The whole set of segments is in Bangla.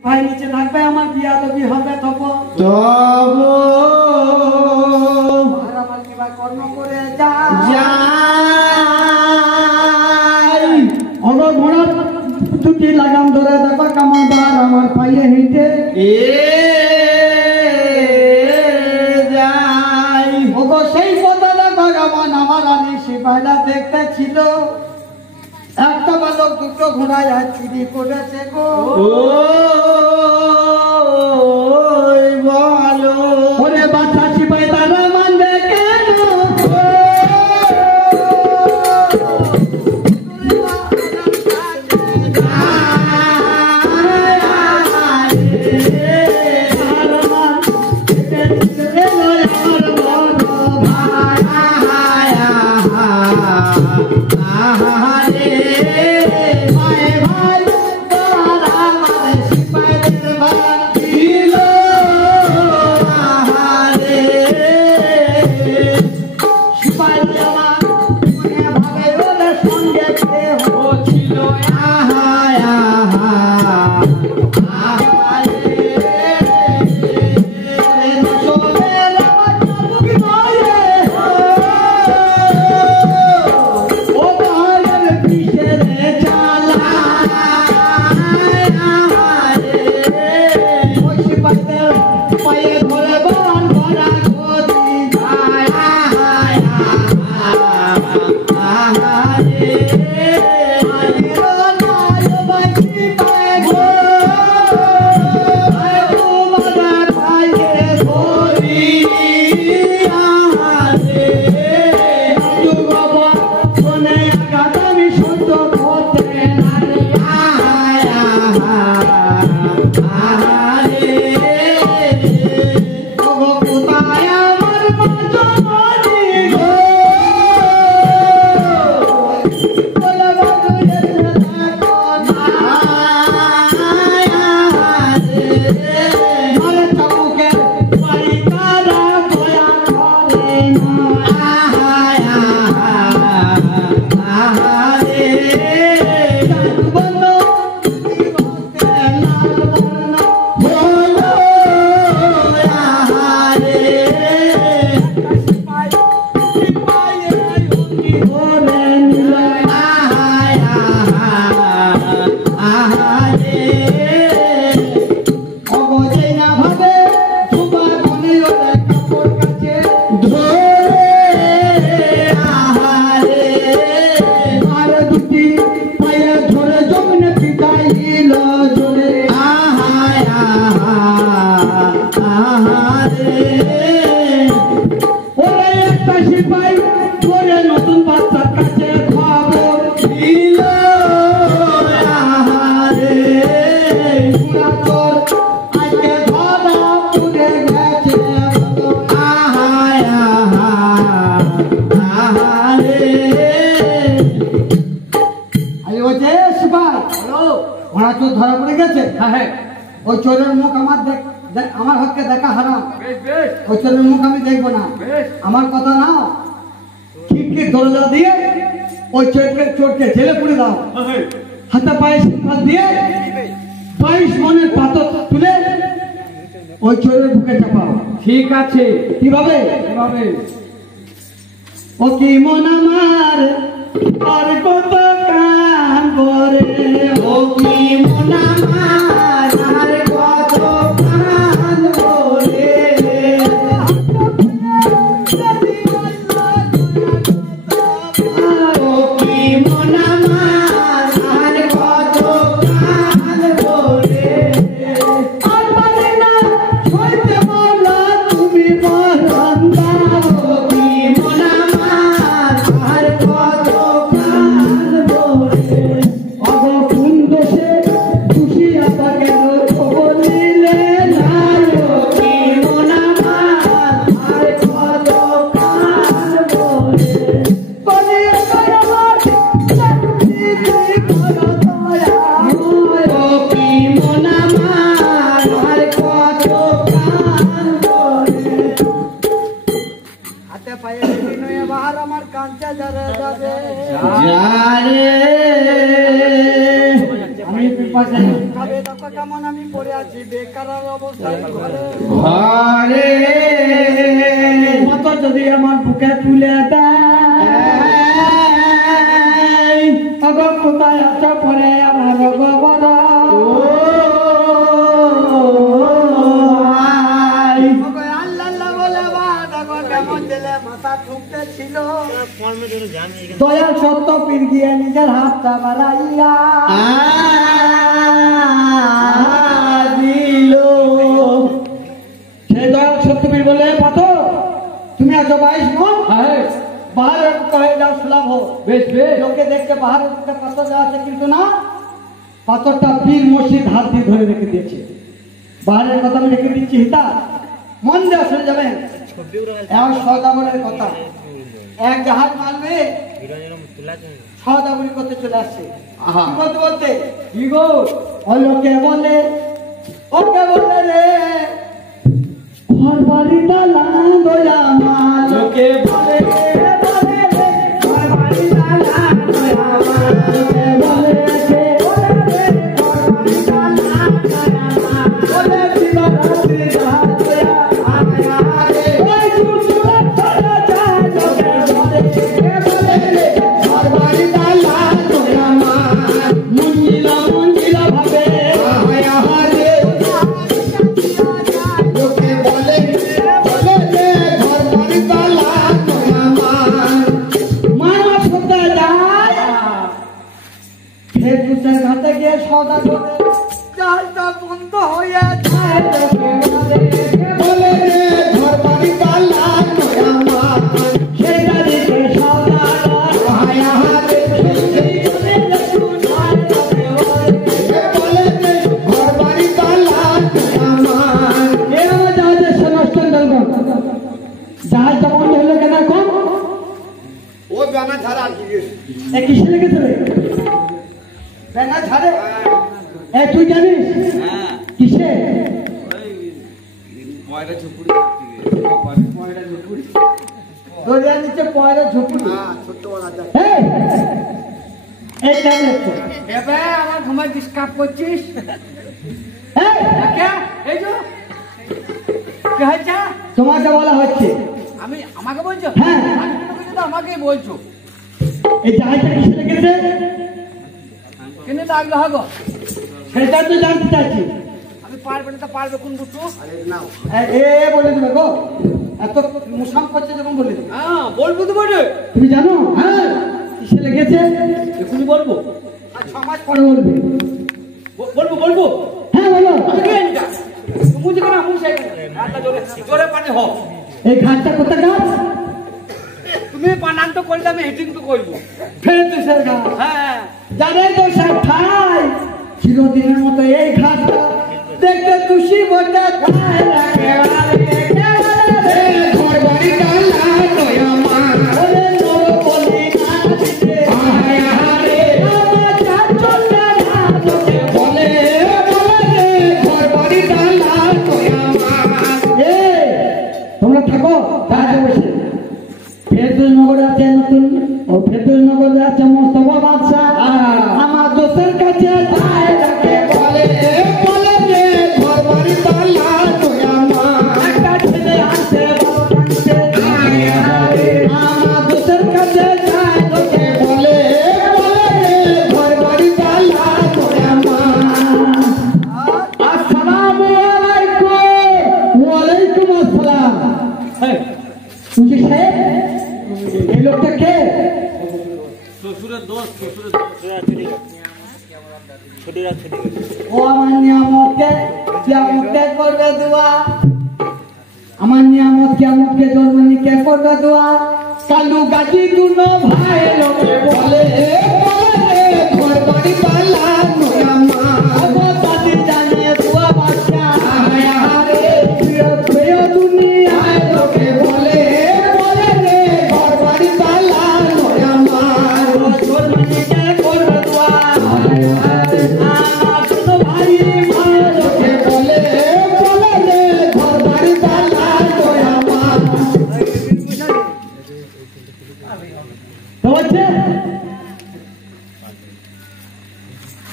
ভাই নিচে থাকবে আমার বিয়া তবি হবে তব তব আমার কিবা কর্ম করে যা যাই আমার ঘোড়া দুটি লাগাম ধরে দেখো কেমন বার আমার পায়ে হেঁটে যাই ওগো সেই কথা দেখো কেমন আমার রানী সিপাহীরা দেখতে ছিল একটা বালক দুটো ঘোড়ায় আর চুরি করেছে গো বলো ওরে বাচ্চা সিপাহী তারা মানবে কেন ধরা পড়ে গেছে ওই চোরের মুখ আমার হাতকে দেখা হারাম ওই চোরের মুখ আমি দেখবো না আমার কথা নাও ঠিক দরজা দিয়ে ওই চোরকে জেলে পুড়ে দাও হাতে পায়ে হাত দিয়ে 22 মনের পাথর তুলে ওই চোরের বুকে চাপাও ঠিক আছে কিভাবে ও কি মন আমার আর কত কান করে ও কি মন আমার আর কত কান করে ও কি মন আমার আর কত কান করে আর মানে না হইতে বলা তুমি বরন্দা ও কি মন আমার আর কত কান করে অগো কোন দেশে খুশিয়া থাকে বলিলে না ও কি মন আমার আর কত কান করে বলিয়ে আমার তুই করো দয়া ও কি মন আমার আর কত কান করে হাতে পায়ে নয় বাহার আমার কাঞ্চা যাবে যারে আমি পিপাসা খাবে তখন কেমন আমি পড়ে আছি বেকার অবস্থায় ঘরে ঘরে মত যদি আমার বুকে তুলে দেয় অগর কোথায় আছো পরে আমার গোবর আল্লাহ বলে কেমন দিলে মাথা ঠুকতে ছিল দয়াল সত্য পীর গিয়ে নিজের হাতটা বাড়াইয়া দিল সেই দয়াল সত্য পীর বলে পাথর তুমি আছো 22 মন বাহারের হয়ে যাও সুলাভ হো বেশ বেশ লোকে দেখতে বাহারের পাথর দেওয়া আছে কিন্তু না পাথরটা পীর মসজিদ হাত দিয়ে ধরে রেখে দিয়েছে বাহারের কথা আমি রেখে দিচ্ছি হিতা মন দেওয়া শুনে যাবেন এখন সদাগরের কথা এক জাহাজ মানবে সদাগরি করতে চলে আসছে বলতে বলতে কি গো ওই লোকে বলে ওকে বলে রে ঘর বাড়ি ডালা দয়া মা লোকে বলে ঘর বাড়ি ডালা দয়া মা লোকে বলে ঘর বাড়ি ডালা দয়া মা বলে দিবারাত্রি দয়া ঘাটে গিয়ে সদা করে চালটা বন্ধ হয়ে যায় বলে রে ঘর বাড়ি ডালা নয়া মা সেটা দিকে সদা হায়া হাতে বলে রে ঘর বাড়ি ডালা নয়া মা এ আমার জাহাজের সমস্ত দলগণ জাহাজটা বন্ধ হলো কেন এখন ও গানা ছাড়া আর কি এ কিসে লেগেছে রে বেনা ছাড়ে এ তুই জানিস কিসে পয়রা ঝুপড়ি দরিয়ার নিচে পয়রা ঝুপড়ি ছোট্ট বানাতে এই ট্যাবলেট এবে আমার ঘুমায় ডিস্টার্ব করছিস এই যে কি হচ্ছে তোমাকে বলা হচ্ছে আমি আমাকে বলছো হ্যাঁ আমাকেই বলছো এই জায়গাটা কিসে লেগেছে কেন লাগলো হাগো সেটা তো জানতে চাচ্ছি আমি পারবে না তো পারবে কোন বুটু আরে নাও এ বলে দিবে গো এত মুসাম করছে যখন বলে দিবে হ্যাঁ বলবো তো বলে তুমি জানো হ্যাঁ কিসে লেগেছে এখনি বলবো আর 6 মাস পরে বলবে বলবো হ্যাঁ বলো আমি কি জানি তুমি যে না মুসাই আটা জোরে জোরে পানি হ এই ঘাটটা কোথায় গাছ তুমি বানান তো করলে আমি হেডিং তো করব ফের তো স্যার হ্যাঁ জানে তো সব ঠাই চিরদিনের মতো এই ঘাটটা দেখতে খুশি বটা ঠাই লাগে ঘর বাড়ি ডালা নয়া মা বলে নো বলি না দিতে আয়া রে আমার যা চলে না তোকে বলে ঘর বাড়ি ডালা নয়া মা এ তোমরা থাকো রাজে বসে ফেরদৌস নগরে আছে নতুন ও ফেরদৌস নগরে আছে মোস্তফা বাদশা আমার দোস্তের কাছে যায় তাকে বলে যে ঘর বাড়ি ডালা নয়া মা একটা ছেলে আছে আমার দোস্তের কাছে যায় তাকে বলে ঘর বাড়ি ডালা নয়া মা আসসালামু আলাইকুম ওয়া আলাইকুম আসসালাম তুমি সাহেব এই লোকটা কে শ্বশুরের দোস্ত ও আমার নিয়ামতকে কিয়ামতে করবে দোয়া আমার নিয়ামত কিয়ামতকে জন্মনি কে করবে দোয়া কালু গাজি দুনো ভাই লোকে বলে ঘর বাড়ি ডালা নয়া মা ও দাদি জানিয়ে দোয়া বাচ্চা আয়া রে প্রিয় দুনিয়ায় লোকে বলে ঘর বাড়ি ডালা নয়া মা জন্মনি কে করবে দোয়া আমার ছোট ভাই ভাই লোকে বলে ঘর বাড়ি ডালা নয়া মা তো হচ্ছে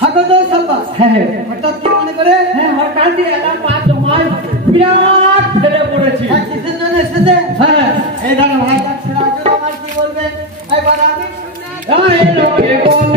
হাগো তো রাতে এলা পা তোমার বিরাট ছেড়ে পড়েছি কিসের জন্য এসেছে? হ্যাঁ এই দাঁড়া ভাই, রাজুর আমার কি বলবেন? এবার আমি শুনে এই লোকে কোন